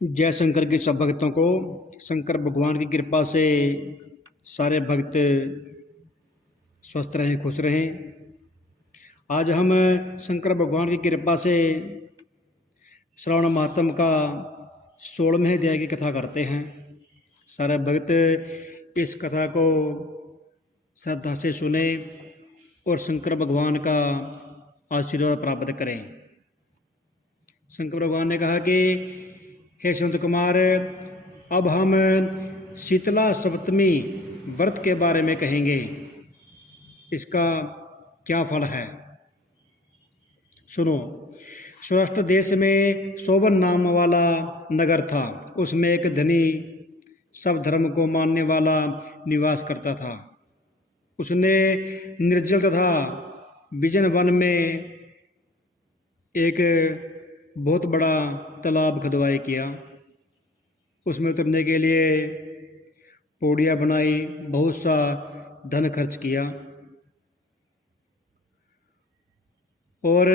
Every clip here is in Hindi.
जय शंकर के सब भक्तों को शंकर भगवान की कृपा से सारे भक्त स्वस्थ रहें, खुश रहें। आज हम शंकर भगवान की कृपा से श्रवण महात्म का 16वें अध्याय की कथा करते हैं। सारे भक्त इस कथा को श्रद्धा से सुने और शंकर भगवान का आशीर्वाद प्राप्त करें। शंकर भगवान ने कहा कि हे संत कुमार, अब हम शीतला सप्तमी व्रत के बारे में कहेंगे। इसका क्या फल है, सुनो। सौराष्ट्र देश में सोबन नाम वाला नगर था। उसमें एक धनी सब धर्म को मानने वाला निवास करता था। उसने निर्जल तथा विजन वन में एक बहुत बड़ा तालाब खुदवाई किया। उसमें उतरने के लिए पौड़ियाँ बनाई, बहुत सा धन खर्च किया और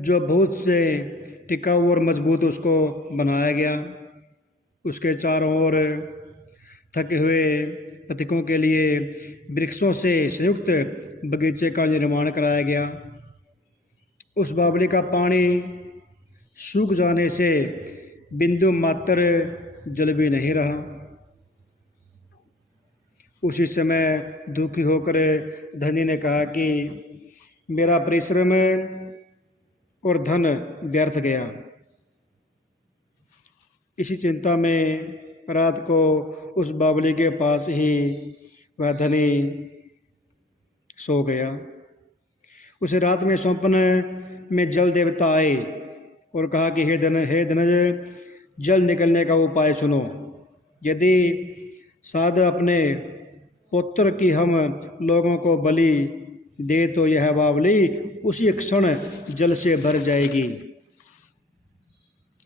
जो बहुत से टिकाऊ और मजबूत उसको बनाया गया। उसके चारों ओर थके हुए पथिकों के लिए वृक्षों से संयुक्त बगीचे का निर्माण कराया गया। उस बावली का पानी सूख जाने से बिंदु मात्र जल भी नहीं रहा। उसी समय दुखी होकर धनी ने कहा कि मेरा परिश्रम और धन व्यर्थ गया। इसी चिंता में रात को उस बावली के पास ही वह धनी सो गया। उस रात में स्वप्न में जल देवता आए और कहा कि हे धनज, जल निकलने का उपाय सुनो। यदि साध अपने पुत्र की हम लोगों को बलि दे तो यह बावली उसी क्षण जल से भर जाएगी।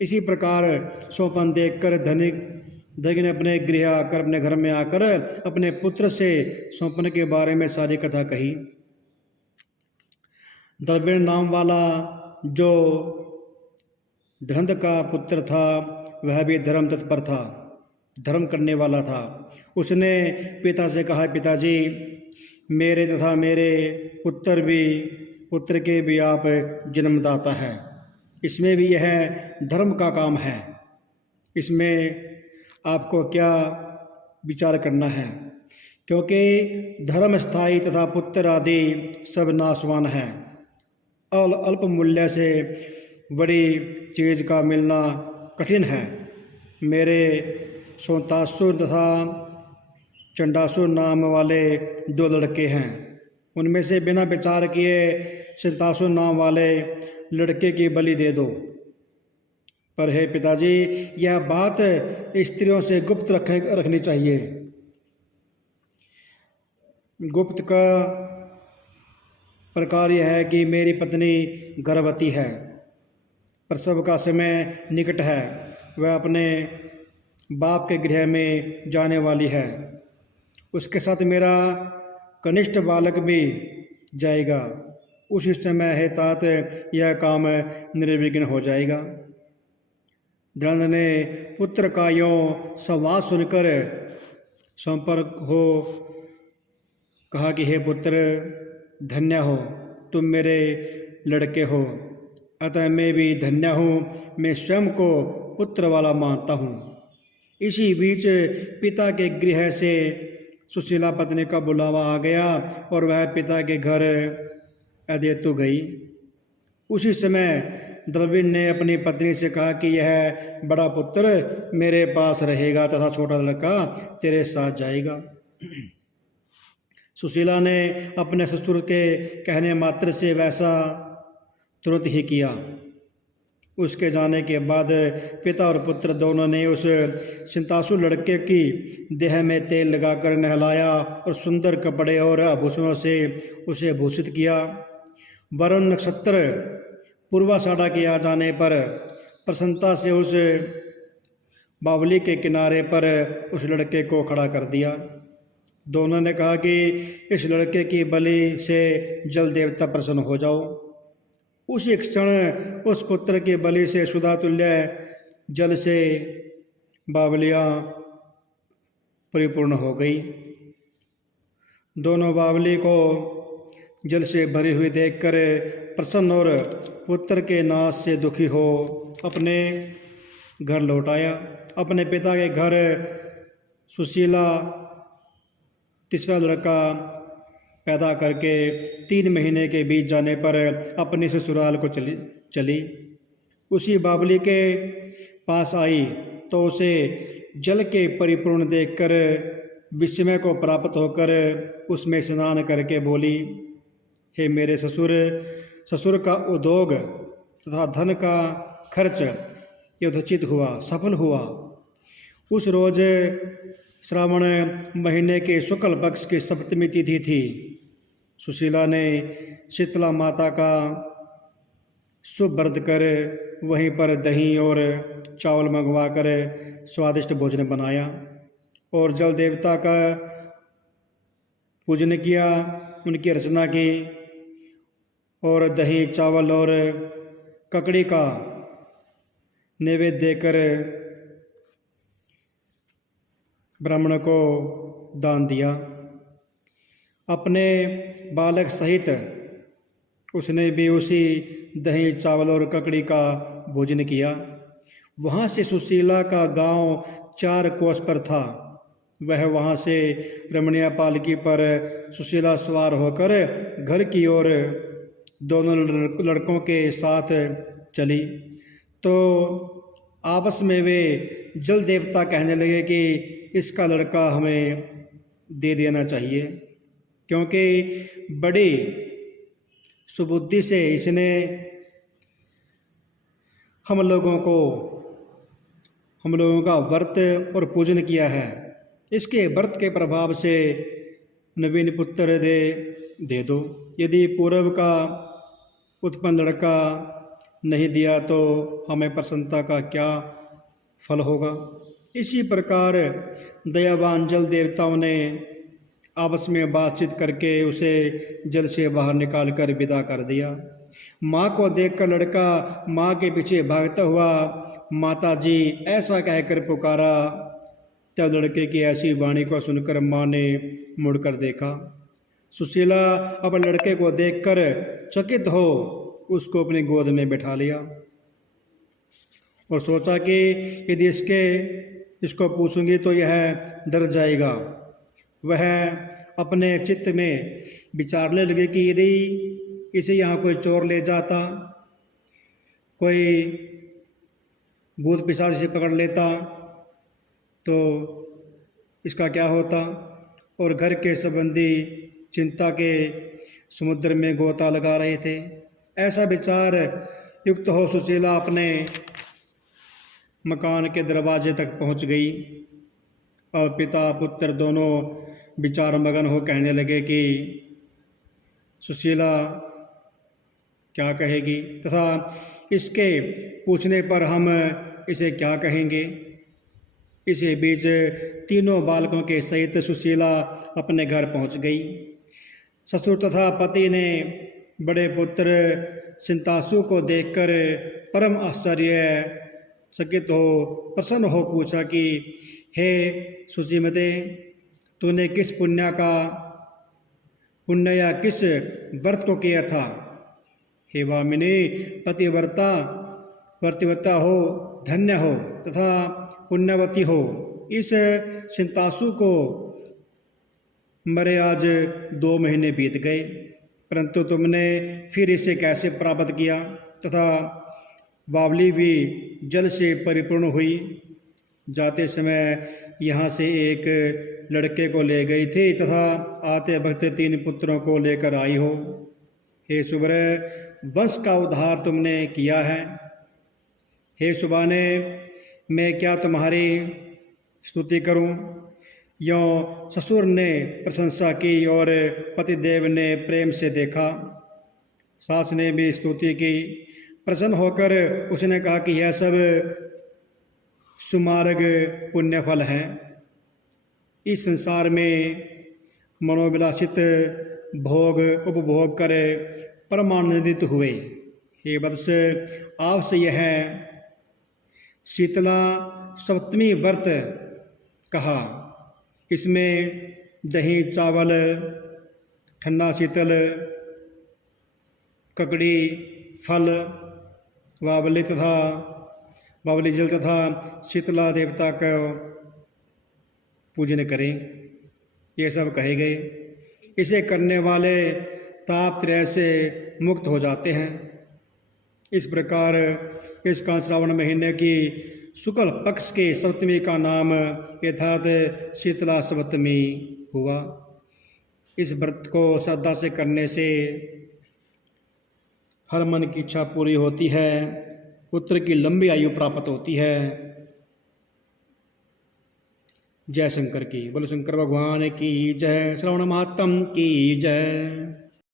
इसी प्रकार स्वप्न देखकर धनी ने अपने गृह आकर, अपने घर में आकर अपने पुत्र से स्वप्न के बारे में सारी कथा कही। द्रविड़ नाम वाला जो धृंध का पुत्र था वह भी धर्म तत्पर था, धर्म करने वाला था। उसने पिता से कहा, पिताजी, मेरे तथा मेरे पुत्र के भी आप जन्मदाता है। इसमें भी यह धर्म का काम है। इसमें आपको क्या विचार करना है, क्योंकि धर्म स्थायी तथा पुत्र आदि सब नाशवान है। अल्प मूल्य से बड़ी चीज़ का मिलना कठिन है। मेरे सोतासुर तथा चंडासुर नाम वाले 2 लड़के हैं। उनमें से बिना विचार किए संतासुर नाम वाले लड़के की बलि दे दो। पर हे पिताजी, यह बात स्त्रियों से गुप्त रखनी चाहिए। गुप्त का प्रकार यह है कि मेरी पत्नी गर्भवती है, प्रसव का समय निकट है, वह अपने बाप के गृह में जाने वाली है। उसके साथ मेरा कनिष्ठ बालक भी जाएगा। उसी समय हे तात यह काम निर्विघ्न हो जाएगा। धृंध ने पुत्र का यों संवाद सुनकर संपर्क हो कहा कि हे पुत्र, धन्य हो, तुम मेरे लड़के हो, अतः मैं भी धन्य हूँ। मैं स्वयं को पुत्र वाला मानता हूँ। इसी बीच पिता के गृह से सुशीला पत्नी का बुलावा आ गया और वह पिता के घर अदेतु गई। उसी समय द्रविड़ ने अपनी पत्नी से कहा कि यह बड़ा पुत्र मेरे पास रहेगा तथा छोटा लड़का तेरे साथ जाएगा। सुशीला ने अपने ससुर के कहने मात्र से वैसा तुरंत ही किया। उसके जाने के बाद पिता और पुत्र दोनों ने उस संतासु लड़के की देह में तेल लगाकर नहलाया और सुंदर कपड़े और आभूषणों से उसे भूषित किया। वरुण नक्षत्र पूर्वाषाढ़ा के आ जाने पर प्रसन्नता से उस बावली के किनारे पर उस लड़के को खड़ा कर दिया। दोनों ने कहा कि इस लड़के की बलि से जल देवता प्रसन्न हो जाओ। उसी क्षण उस पुत्र की बलि से सुधा तुल्य जल से बावलियाँ परिपूर्ण हो गई। दोनों बावली को जल से भरी हुई देखकर प्रसन्न और पुत्र के नाश से दुखी हो अपने घर लौट आया। अपने पिता के घर सुशीला तीसरा लड़का पैदा करके 3 महीने के बीत जाने पर अपने ससुराल को चली। उसी बावली के पास आई तो उसे जल के परिपूर्ण देखकर विस्मय को प्राप्त होकर उसमें स्नान करके बोली, हे मेरे ससुर का उद्योग तथा धन का खर्च यथोचित हुआ, सफल हुआ। उस रोज श्रावण महीने के शुक्ल पक्ष की सप्तमी तिथि थी। सुशीला ने शीतला माता का शुभ व्रत कर वहीं पर दही और चावल मंगवा कर स्वादिष्ट भोजन बनाया और जल देवता का पूजन किया, उनकी अर्चना की और दही चावल और ककड़ी का नैवेद्य देकर ब्राह्मण को दान दिया। अपने बालक सहित उसने भी उसी दही चावल और ककड़ी का भोजन किया। वहाँ से सुशीला का गांव 4 कोस पर था। वह वहाँ से रमणीय पालकी पर सुशीला सवार होकर घर की ओर दोनों लड़कों के साथ चली तो आपस में वे जल देवता कहने लगे कि इसका लड़का हमें दे देना चाहिए, क्योंकि बड़ी सुबुद्धि से इसने हम लोगों का व्रत और पूजन किया है। इसके व्रत के प्रभाव से नवीन पुत्र दे दो। यदि पूर्व का उत्पन्न लड़का नहीं दिया तो हमें प्रसन्नता का क्या फल होगा। इसी प्रकार दयावान जल देवताओं ने आपस में बातचीत करके उसे जल से बाहर निकाल कर विदा कर दिया। माँ को देखकर लड़का माँ के पीछे भागता हुआ माता जी ऐसा कहकर पुकारा। तब लड़के की ऐसी वाणी को सुनकर माँ ने मुड़कर देखा। सुशीला अब लड़के को देखकर चकित हो उसको अपनी गोद में बैठा लिया और सोचा कि यदि इसको पूछूंगी तो यह डर जाएगा। वह अपने चित्त में विचारने लगे कि यदि इसे यहाँ कोई चोर ले जाता, कोई भूत पिशाच से पकड़ लेता तो इसका क्या होता। और घर के संबंधी चिंता के समुद्र में गोता लगा रहे थे। ऐसा विचार युक्त हो सुशीला अपने मकान के दरवाजे तक पहुंच गई और पिता पुत्र दोनों विचार मगन हो कहने लगे कि सुशीला क्या कहेगी तथा इसके पूछने पर हम इसे क्या कहेंगे। इसी बीच तीनों बालकों के सहित सुशीला अपने घर पहुंच गई। ससुर तथा पति ने बड़े पुत्र सिंतासु को देखकर परम आश्चर्यचकित हो प्रसन्न हो पूछा कि हे सुचीमते, तूने किस पुण्य या किस व्रत को किया था। हे वामिनी, पतिव्रता हो, धन्य हो तथा पुण्यवती हो। इस सिंतासु को मरे आज 2 महीने बीत गए, परंतु तुमने फिर इसे कैसे प्राप्त किया तथा बावली भी जल से परिपूर्ण हुई। जाते समय यहाँ से एक लड़के को ले गई थी तथा आते वक्त 3 पुत्रों को लेकर आई हो। हे सुब्र, वंश का उद्धार तुमने किया है। हे सुबाने, मैं क्या तुम्हारी स्तुति करूं। यों ससुर ने प्रशंसा की और पतिदेव ने प्रेम से देखा। सास ने भी स्तुति की। प्रसन्न होकर उसने कहा कि यह सब सुमार्ग पुण्यफल है। इस संसार में मनोविलासित भोग उपभोग कर परमानंदित हुए। हे वत्स, आपसे यह शीतला सप्तमी व्रत कहा। इसमें दही चावल, ठंडा शीतल, ककड़ी, फल, बावली जल तथा शीतला देवता का पूजन करें, ये सब कहे गए। इसे करने वाले ताप त्रय से मुक्त हो जाते हैं। इस प्रकार इसका श्रावण महीने की शुक्ल पक्ष के सप्तमी का नाम यथार्थ शीतला सप्तमी हुआ। इस व्रत को श्रद्धा से करने से हर मन की इच्छा पूरी होती है, पुत्र की लंबी आयु प्राप्त होती है। जय शंकर की, बोलो शंकर भगवान की जय, श्रवण महात्म की जय।